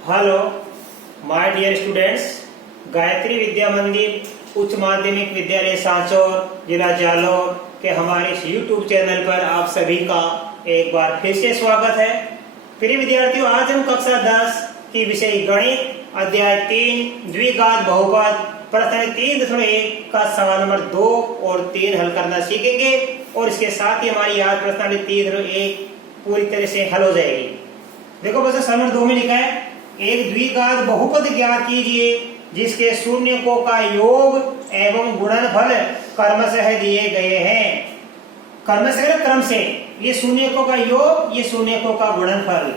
Hello my dear students, Gayatri Vidya Mandir उच्च माध्यमिक विद्यालय सांचौर जिला जालौर के हमारे इस यूट्यूब चैनल पर आप सभी का एक बार फिर से स्वागत है। प्रिय विद्यार्थियों, आज हम कक्षा 10 की विषय गणित अध्याय 3 द्विघात बहुपद प्रश्न 3.1 का सवाल नंबर 2 और 3 हल करना सीखेंगे और इसके साथ ही हमारी आज प्रश्न 3.1 पूरी तरह से हल हो जाएगी। देखो बच्चों, सवाल नंबर 2 में लिखा है एक द्विघात बहुपद ज्ञात कीजिए जिसके शून्यकों का योग एवं गुणनफल क्रमशः दिए गए हैं। क्रमशः क्रम से, ये शून्यकों का योग, ये शून्यकों का गुणनफल,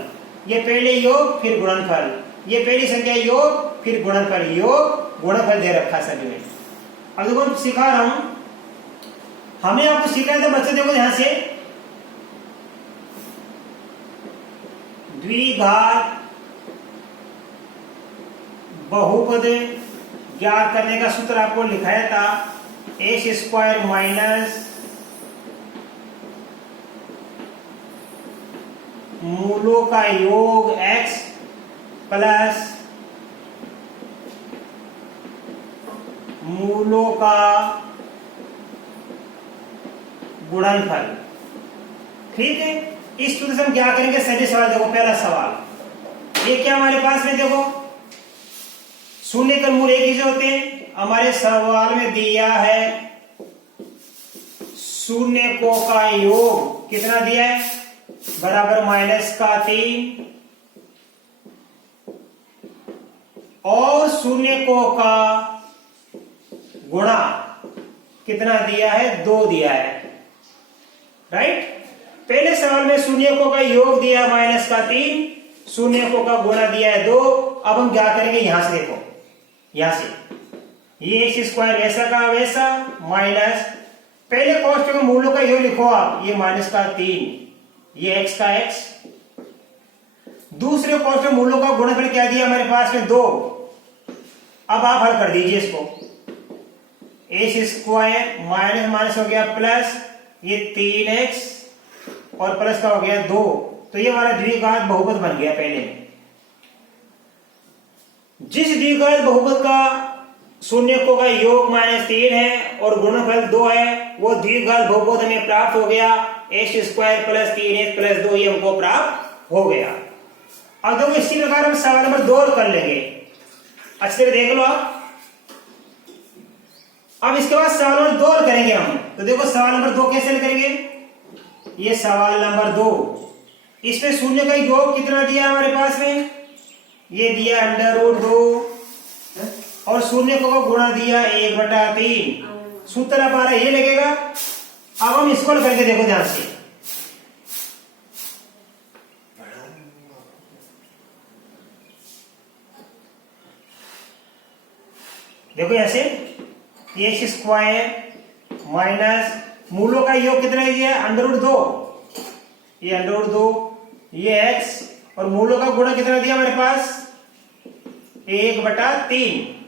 ये पहले योग फिर गुणनफल, ये पहली संख्या योग फिर गुणनफल, योग गुणनफल दे रखा सभी में। अब देखो सिखा रहा हूं, हमने आपको सिखाया था बच्चों, देखो यहां से द्विघात बहुपद ज्ञात करने का सूत्र आपको लिखाया था एक्स स्क्वायर माइनस मूलों का योग x प्लस मूलों का गुणनफल। ठीक है, इस सूत्र से हम क्या करेंगे सभी सवाल। देखो पहला सवाल, ये क्या हमारे पास में, देखो शून्य के मूल एक ही जो होते हैं। हमारे सवाल में दिया है शून्यकों का योग कितना दिया है, बराबर -3 और शून्यकों का गुणा कितना दिया है, 2 दिया है। राइट, पहले सवाल में शून्यकों का योग दिया -3, शून्यकों का गुणा दिया है 2। अब हम क्या करेंगे, यहां से देखो, यहां से ये एक्स स्क्वायर वैसा का वैसा माइनस, पहले कॉस्ट के मूलों का योग लिखो आप, ये -3, ये x का x, दूसरे कॉस्ट के मूलों का गुणनफल क्या दिया हमारे पास में 2। अब आप हल कर दीजिए इसको, एक्स स्क्वायर माइनस माइनस हो गया प्लस, ये 3x और प्लस का हो गया 2, तो ये हमारा द्विघात बहुपद बन गया। पहले जिस द्विघात बहुपद का शून्यकों का योग -3 है और गुणनफल 2 है, वो द्विघात बहुपद हमें प्राप्त हो गया x square plus 3x plus 2, ये हमको प्राप्त हो गया। अब देखो इसी प्रकार हम सवाल नंबर 2 कर लेंगे, अच्छे से देख लो आप। अब इसके बाद सवाल नंबर 2 करेंगे हम, तो देखो सवाल नंबर 2 कैसे करेंगे, ये सवाल नंबर 2, इसमें शून्य का योग कितना दिया हमारे पास में, ये दिया √2 और शून्य को गुणा दिया 1/3। सूत्र हमारा ये लगेगा। अब हम इसको करके देखो ध्यान से, देखो ऐसे एक्स स्क्वायर माइनस मूलों का योग कितना दिया √2, ये √2, ये x और मूलों का गुणा कितना दिया हमारे पास 1/3।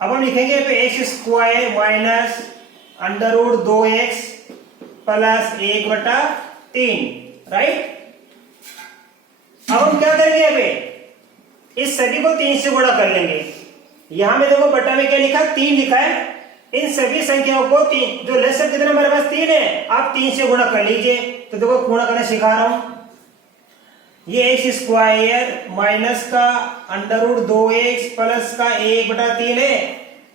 अब हम लिखेंगे x square minus √2x plus 1/3। Right, अब हम क्या करेंगे, अभी इस सभी को 3 से गुणा कर लेंगे। यहां में देखो बटा में क्या लिखा, 3 लिखा है। इन सभी संख्याओं को 3, जो लसब कितना हमारे पास 3 है, आप 3 से गुणा कर लीजिए। तो देखो गुणा करना सिखा रहा हूं, ये एक्स स्क्वायर माइनस का √2x प्लस का 1/3 है,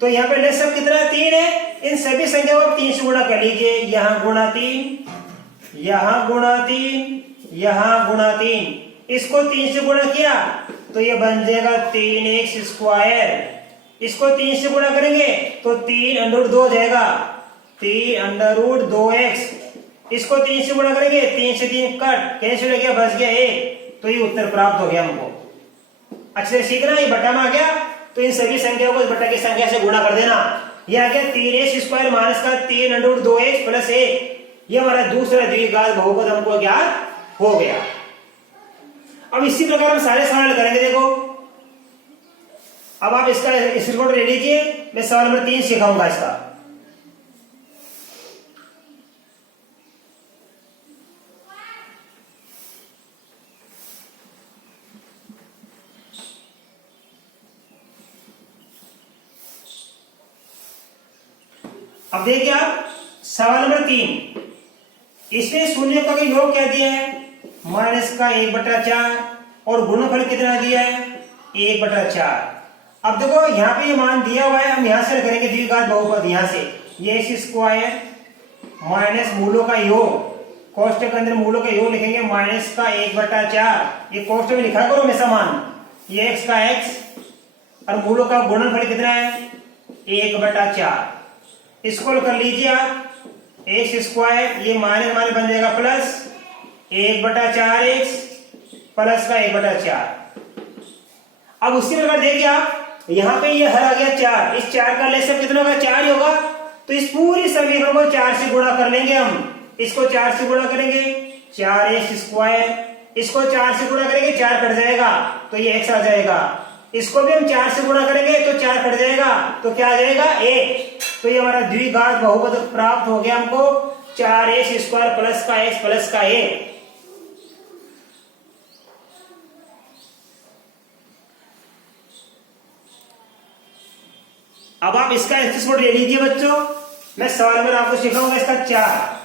तो यहाँ पे लसब कितना 3 है। इन सभी संख्याओं को 3 से गुणा कर लीजिए, यहां गुणा 3, यहां गुणा 3, यहां गुणा 3, इसको 3 से गुणा किया तो ये बन जाएगा 3x स्क्वायर। इसको 3 से गुणा करेंगे तो 3√2 हो जाएगा, 3√2x। इसको 3 से गुणा करेंगे, 3 से 3 कट, कैंसिल हो गया, बच गया 1, तो ये उत्तर प्राप्त हो गया हमको। अच्छे से सीखना, ये बटा में आ गया तो इन सभी संख्याओं को इस बटा की संख्या से गुणा कर देना। ये आ गया 3x स्क्वायर माइनस का 3√2x प्लस 1, ये हमारा दूसरा द्विघात बहुपद हमको ज्ञात हो गया। अब इसी प्रकार हम सारे सवाल करेंगे। देखो अब आप इसका स्क्रीनशॉट ले लीजिए, मैं सवाल नंबर 3 सिखाऊंगा इसका। अब देखिए आप सवाल नंबर 3, इसमें शून्य का योग क्या दिया है, माइनस का 1/4 और गुणनफल कितना दिया है 1/4। अब देखो यहाँ पे ये मान दिया हुआ है, हम यहाँ से करेंगे द्विघात बहुपद, यहाँ से ये एक्स स्क्वायर माइनस मूलों का योग, कोष्टक के अंदर मूलों का योग लिखेंगे माइनस का 1/4, ये कोष्टक में लिखा करो हमेशा मान, ये एक्स का एक्स और मूलों का गुणनफल कितना है 1/4। इसको कर लीजिए आप, एक्स स्क्वायर ये माइनस माइनस बन जाएगा प्लस 1/4 एक्स प्लस का 1/4। अब उसी प्रकार देखिए आप यहाँ पे ये हर आ गया 4, इस 4 का लेसर कितना होगा 4 ही होगा, तो इस पूरी समीकरण को 4 से गुणा कर लेंगे हम, इसको 4 से गुणा करेंगे 4x स्क्वायर, इसको 4 से गुणा करेंगे 4 कट जाएगा तो ये x आ जाएगा, इसको भी हम 4 से गुणा करेंगे तो 4 कट जाएगा तो क्या आ जाएगा 1, तो ये हमारा द्विघात बहुपद प्राप्त हो गया हमको 4x स्क्वायर प्लस का x प्लस का 1। अब आप इसका स्क्रीनशॉट ले लीजिए बच्चों, मैं सवाल नंबर आपको सिखाऊंगा इसका 4।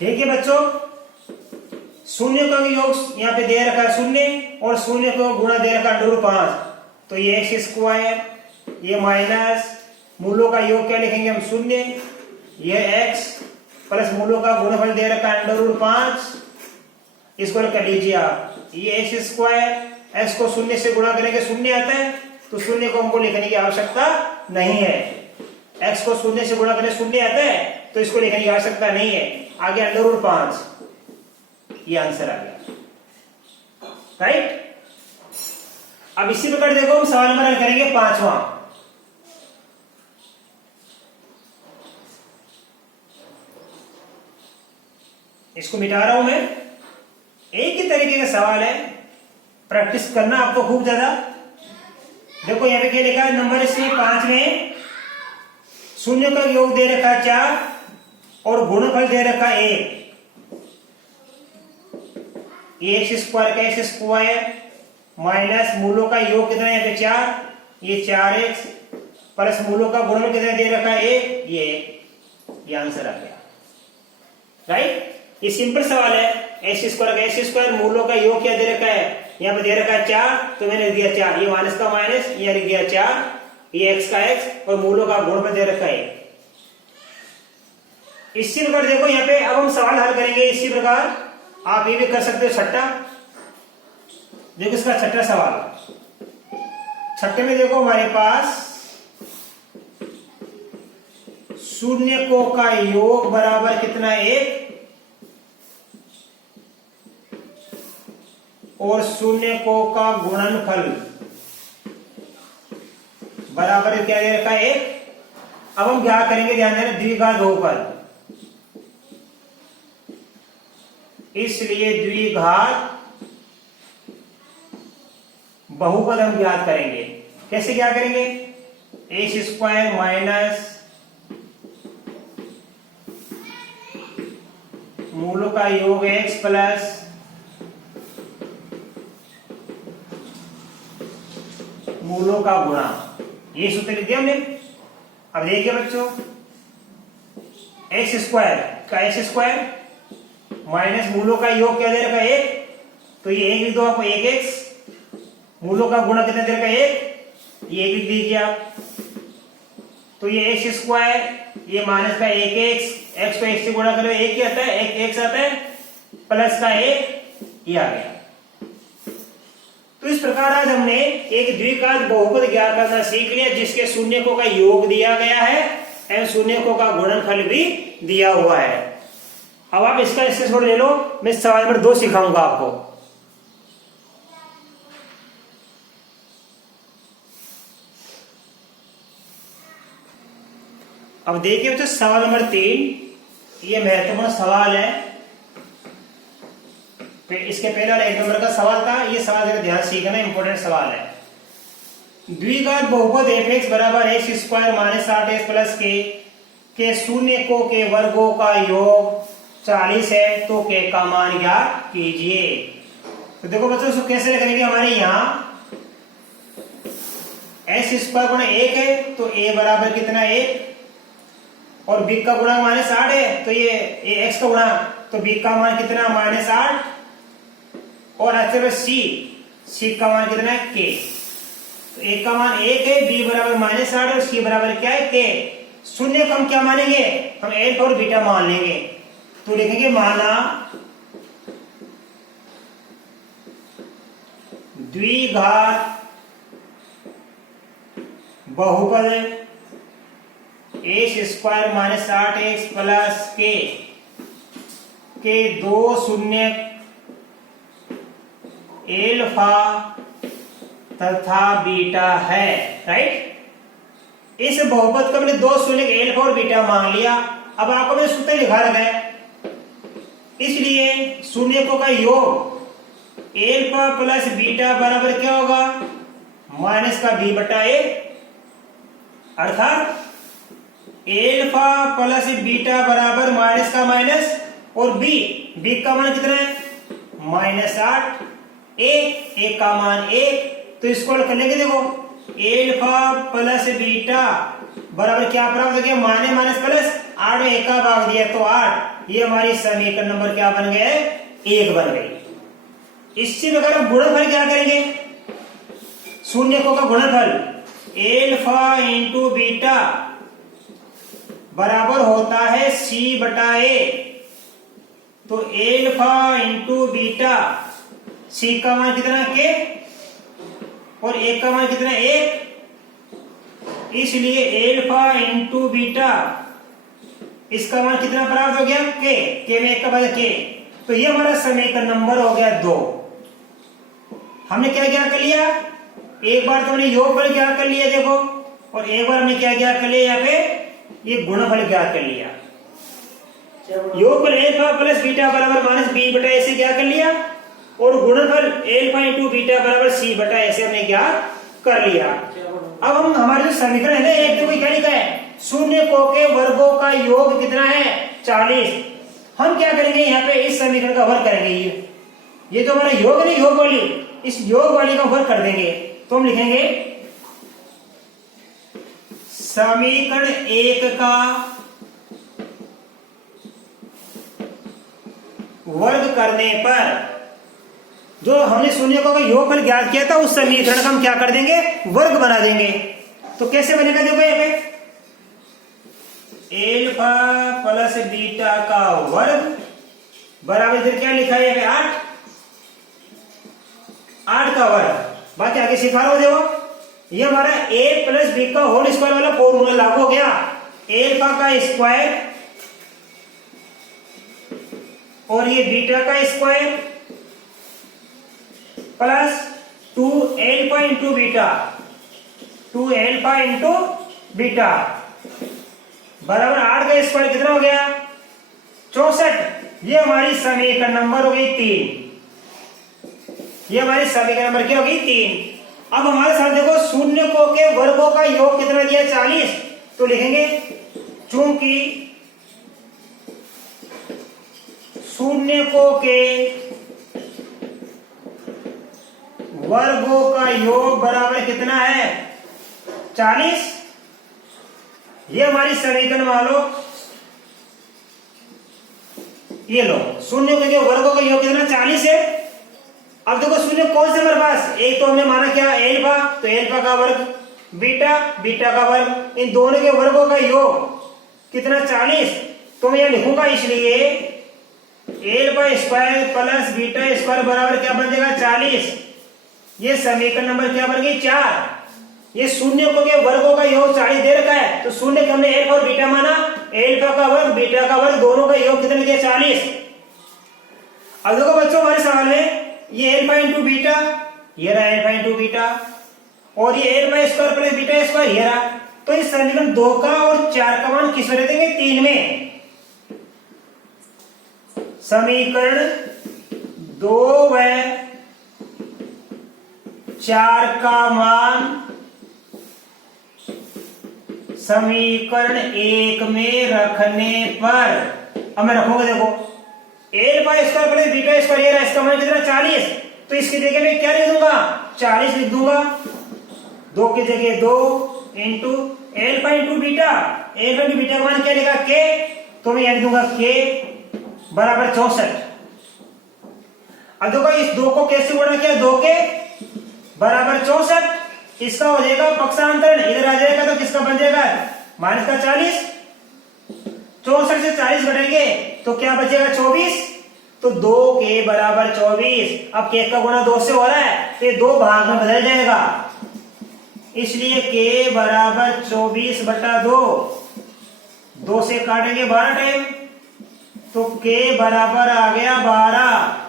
देखिए बच्चों, शून्य का योग यहाँ पे दे रखा है शून्य और शून्य को गुणा दे रखा है √5, तो ये एक्स स्क्वायर ये माइनस मूलों का योग क्या लिखेंगे हम शून्य, ये x प्लस मूलों का गुणनफल दे रखा है √5, इसको कर लीजिए आप, ये एक्स स्क्वायर x को शून्य से गुणा करेंगे शून्य आता है तो शून्य को हमको लिखने की आवश्यकता नहीं है, x को शून्य से गुणा करें शून्य आता है तो इसको लिखने की आवश्यकता नहीं है, आ गया √5, ये आंसर आ गया राइट। अब इसी प्रकार देखो हम सवाल नंबर हल करेंगे 5वां। इसको मिटा रहा हूं मैं, एक ही तरीके का सवाल है, प्रैक्टिस करना आपको खूब ज्यादा। देखो यहाँ पे क्या लिखा है नंबर इसमें 5 में शून्य का योग दे रखा है 4 और गुणनफल दे रखा है 1, एक्स स्क्वायर का एक्स स्क्वायर माइनस मूलों का योग कितना है यहाँ पे 4, ये 4x प्लस मूलों का गुणनफल कितना दे रखा है 1, ये आंसर आ गया राइट। ये सिंपल सवाल है, एक्स स्क्वायर का एक्स स्क्वायर मूलों का योग क्या दे रखा है, यहाँ पे दे रखा है 4 तो मैंने लिख दिया 4, ये माइनस का माइनस ये लिख दिया 4, ये x का x और मूलों का गुणनफल दे रखा है। इसी प्रकार देखो यहाँ पे अब हम सवाल हल करेंगे इसी प्रकार, आप ये भी कर सकते हो छठा। देखो इसका छठा सवाल, छठे में देखो हमारे पास शून्य को का योग बराबर कितना 1 और शून्य को का गुणनफल बराबर क्या दे रखा है 1। अब हम क्या करेंगे ध्यान देना, द्विघात बहुपद, इसलिए द्विघात बहुपद हम ज्ञात करेंगे। कैसे क्या करेंगे, एक्स स्क्वायर माइनस मूलों का योग x प्लस मूलों का गुणा, ये सूत्र लिख दिया हमने। अब देखिए बच्चों, एक्स स्क्वायर का एक्स स्क्वायर माइनस मूलों का योग क्या दे रखा है 1, तो ये 1 लिख दो आपको 1x, मूलों का गुणा कितना दे रखा है 1, ये 1 लिख दीजिए आप, तो ये एक्स स्क्वायर ये माइनस का 1x, x को x से गुणा करो 1 ही आता है, 1x आता है प्लस का 1 ये आ गया। तो इस प्रकार आज हमने एक द्विघात बहुपद ज्ञात करना सीख लिया जिसके शून्यकों का योग दिया गया है एवं शून्यकों का गुणनफल भी दिया हुआ है। अब आप इसका स्क्रीनशॉट ले लो, मैं सवाल नंबर 2 सिखाऊंगा आपको। अब देखिए बच्चों सवाल नंबर 3, ये महत्वपूर्ण सवाल है। इसके पहले वाला 1 नंबर का सवाल था, ये सवाल जरा ध्यान सीखना, इंपॉर्टेंट सवाल है। द्विघात बहुपद fx बराबर x square minus 8x plus के शून्यकों के वर्गों का योग 40 है, तो के का मान ज्ञात कीजिए। तो देखो बच्चों इसको कैसे लिखेंगे, हमारे यहाँ x स्क्वायर गुणा 1 है, तो a बराबर कितना 1, और b का गुणा माइनस 8 है, तो ये x का गुणा, तो b का मान कितना माइनस 8, और अच्छा c का मान कितना है k, तो a का मान 1 है, b बराबर माइनस 8 और c बराबर क्या है k। शून्य को हम क्या मानेंगे, हम अल्फा और बीटा मान लेंगे, तो लिखेंगे माना द्विघात बहुपद x square minus 8x plus के दो शून्य एल्फा तथा बीटा है, राइट। इस बहुपद का मैंने दो शून्य एल्फा और बीटा मान लिया। अब आपको मैंने सूत्र लिखा रखा है, इसलिए शून्यकों का योग एल्फा प्लस बीटा बराबर क्या होगा, माइनस का b बटा a, अर्थात एल्फा प्लस बीटा बराबर माइनस का माइनस और b का मान कितना है -8, a का मान 1, तो इसको कर लेंगे। देखो एल्फा प्लस बीटा बराबर क्या प्राप्त हो गया, माइनस माइनस प्लस 8 में 1 का भाग दिया तो 8, ये हमारी समीकरण नंबर क्या बन गया, 1 बन गई। इससे अगर हम गुणनफल क्या करेंगे, शून्यकों का गुणनफल एल्फा इंटू बीटा बराबर होता है c बटा a, तो एल्फा इंटू बीटा, c का मान कितना k और 1 का मान कितना 1, इसलिए एल्फा इंटू बीटा इसका मान कितना प्राप्त हो गया k में 1 का भाग k, तो ये हमारा समीकरण नंबर हो गया 2। हमने क्या क्या कर लिया, एक बार तो हमने योगफल ज्ञात कर लिया देखो, और एक बार हमने क्या ज्ञात कर लिया, यहाँ पे ये गुणनफल ज्ञात कर लिया। योगफल एल्फा प्लस बीटा बराबर माइनस b बटा ऐसे ज्ञात कर लिया, और गुणनफल एल्फा इंटू बीटा बराबर c बटा ऐसे हमने ज्ञात कर लिया। अब हम हमारे जो समीकरण है ना, एक देखो क्या लिखा है, शून्यकों के वर्गों का योग कितना है 40। हम क्या करेंगे, यहाँ पे इस समीकरण का वर्ग करेंगे, ये तो हमारा योग नहीं, योग वाली, इस योग वाली का वर्ग कर देंगे, तो हम लिखेंगे समीकरण 1 का वर्ग करने पर जो हमने शून्यकों का योगफल ज्ञात किया था, उस समीकरण का हम क्या कर देंगे, वर्ग बना देंगे। तो कैसे बनेगा, देखो यहाँ पे एल्फा प्लस बीटा का वर्ग बराबर इधर क्या लिखा है, 8 का वर्ग, बाकी आगे सिखा रहा हूं। देखो ये हमारा a प्लस बी का होल स्क्वायर वाला फॉर्मूला लागू हो गया, एल्फा का स्क्वायर और ये बीटा का square plus 2 alpha into beta, 2 alpha into beta बराबर 8 का स्क्वायर कितना हो गया 64। ये हमारी समीकरण नंबर हो गई 3, ये हमारी समीकरण नंबर क्या होगी 3। अब हमारे साथ देखो शून्यकों के वर्गों का योग कितना दिया 40, तो लिखेंगे चूंकि शून्यकों के वर्गों का योग बराबर कितना है 40, ये हमारी समीकरण मान लो, ये लो शून्य के वर्गों का योग कितना 40 है। अब देखो शून्य कौन से हमारे पास, एक तो हमने माना क्या एल्फा, तो एल्फा का वर्ग, बीटा, बीटा का वर्ग, इन दोनों के वर्गों का योग कितना 40, तो मैं यह लिखूंगा, इसलिए alpha square plus beta square बराबर क्या बन जाएगा 40। ये समीकरण नंबर क्या बन गई 4। ये शून्यकों के वर्गों का योग 40 दे रखा है, तो शून्य के हमने एल्फा और बीटा माना, एल्फा का वर्ग बीटा का वर्ग दोनों का योग कितना दिया 40। अब देखो बच्चों हमारे सवाल में ये एल्फा इंटू बीटा, ये रहा एल्फा इंटू बीटा, और ये alpha square plus beta square ये रहा, तो इस समीकरण 2 का और 4 का मान किस में देंगे 3 में। समीकरण 2 व 4 का मान समीकरण 1 में रखने पर, अब मैं रखूंगा, देखो alpha square plus beta square, ये रहा इसका मान कितना 40, तो इसकी जगह मैं क्या लिख दूंगा 40 लिख दूंगा। 2 की जगह 2 into alpha into beta, alpha into beta का मान क्या लिखा के, तो मैं लिख दूंगा के बराबर 64। अब देखो इस 2 को कैसे गुणा किया, 2 के बराबर 64, इसका हो जाएगा पक्षांतरण, इधर आ जाएगा तो किसका बन जाएगा माइनस का 40, 64 से 40 घटेंगे तो क्या बचेगा 24, तो 2 के बराबर 24। अब के का गुणा 2 से हो रहा है तो ये 2 भाग में बदल जाएगा, इसलिए के बराबर 24 बटा 2, 2 से काटेंगे 12 टाइम, तो के बराबर आ गया 12।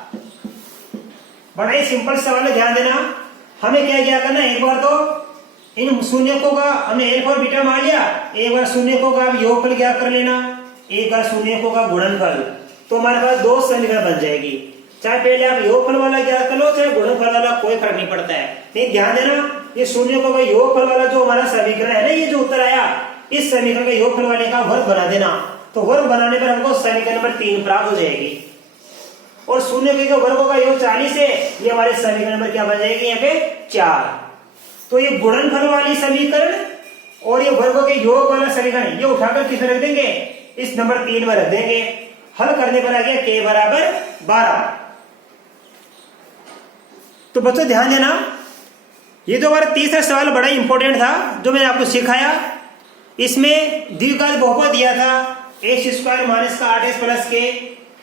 बड़ा ही सिंपल सवाल है, ध्यान देना। हमें क्या करना है, एक बार तो इन शून्यकों का हमने अल्फा और बीटा मान लिया, एक बार शून्यकों का योगफल क्या कर लेना, एक बार शून्यकों का गुणनफल, तो हमारे पास 2 समीकरण बन जाएगी। चाहे पहले आप योगफल वाला ज्ञात कर लो, चाहे गुणनफल वाला, कोई फर्क नहीं पड़ता है। नहीं, ध्यान देना, ये शून्यकों का योगफल वाला जो हमारा समीकरण है ना, ये जो उत्तर आया, इस समीकरण का योगफल वाले का वर्ग बना देना, तो वर्ग बनाने पर हमको समीकरण नंबर 3 प्राप्त हो जाएगी। और शून्य के वर्गों का योग 40 है, ये हमारे समीकरण नंबर क्या बन जाएगी यहाँ पे 4। तो ये गुणनफल वाली समीकरण और ये वर्गों के योग वाला समीकरण, ये उठाकर किस रख देंगे, इस नंबर 3 में रख देंगे। हल करने पर आ गया के बराबर 12। तो बच्चों ध्यान देना, ये जो हमारा तीसरा सवाल बड़ा इंपॉर्टेंट था जो मैंने आपको सिखाया। इसमें द्विघात बहुपद दिया था x स्क्वायर माइनस का 8x प्लस के,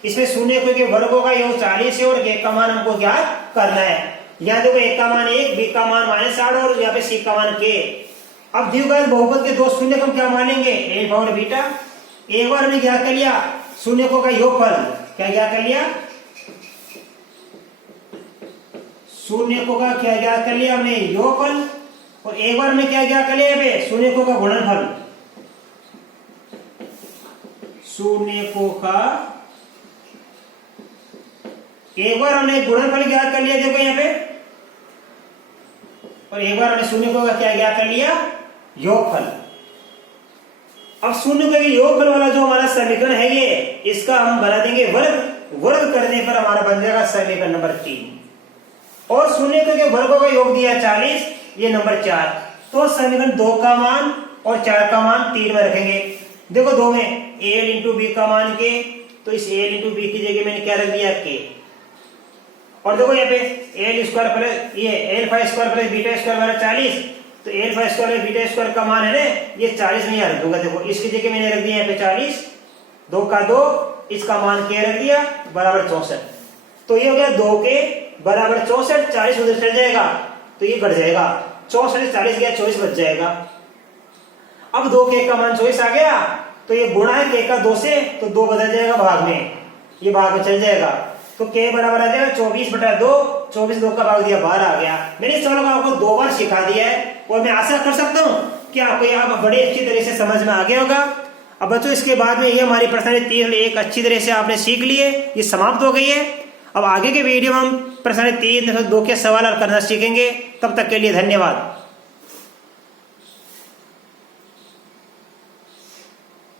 इसमें शून्य के वर्गों का योग 40 है और के का मान हमको ज्ञात करना है। यहाँ देखो एक का मान 1, बी का मान -8 और यहाँ पे सी का मान के। अब द्विघात बहुपद के 2 शून्य हम क्या मानेंगे, अल्फा और बीटा। एक बार हमने क्या कर लिया, शून्यकों का योगफल, क्या कर लिया, शून्यकों का क्या कर लिया हमने योगफल, और एक बार में क्या कर लिया यहाँ पे शून्यकों का गुणनफल, शून्यकों का एक बार हमने गुणनफल ज्ञात कर लिया, देखो यहाँ पे, और एक बार हमने शून्यकों का क्या ज्ञात कर लिया योगफल। अब शून्य के योगफल वाला जो हमारा समीकरण है ये, इसका हम बना देंगे वर्ग, वर्ग करने पर हमारा बन जाएगा समीकरण नंबर 3। और शून्य के वर्गों का योग दिया 40, ये नंबर 4। तो समीकरण 2 का मान और 4 का मान 3 में रखेंगे। देखो 2 में a इंटू बी का मान के, तो इस a इंटू बी की जगह मैंने क्या रख दिया के। और देखो यहाँ पे एल स्क्वायर प्लस ये alpha square plus beta square बराबर 40, तो अल्फा स्क्वायर बीटा स्क्वायर का मान है ना ये 40 में यहाँ रख दूंगा। देखो इसकी जगह मैंने रख दिया यहाँ पे 40, 2 का 2, इसका मान क्या रख दिया बराबर 64। तो ये हो गया 2 के बराबर 64, 40 उधर चल जाएगा तो ये घट जाएगा, 64 से 40 गया 24 बच जाएगा। अब 2 के का मान 24 आ गया, तो ये गुणा है के का 2 से, तो 2 बदल जाएगा भाग में, ये भाग में चल जाएगा, तो के बराबर आ जाएगा 24 बटा 2, 24 2 का भाग दिया 12 आ गया। मैंने इस सवाल को आपको 2 बार सिखा दिया है और मैं आशा कर सकता हूँ कि आपको यह बड़ी अच्छी तरह से समझ में आ गया होगा। अब बच्चों इसके बाद में ये हमारी प्रश्नावली 3 एक अच्छी तरह से आपने सीख लिए, ये समाप्त हो गई है। अब आगे के वीडियो में हम प्रश्नावली 3 2 के सवाल करना सीखेंगे। तब तक के लिए धन्यवाद।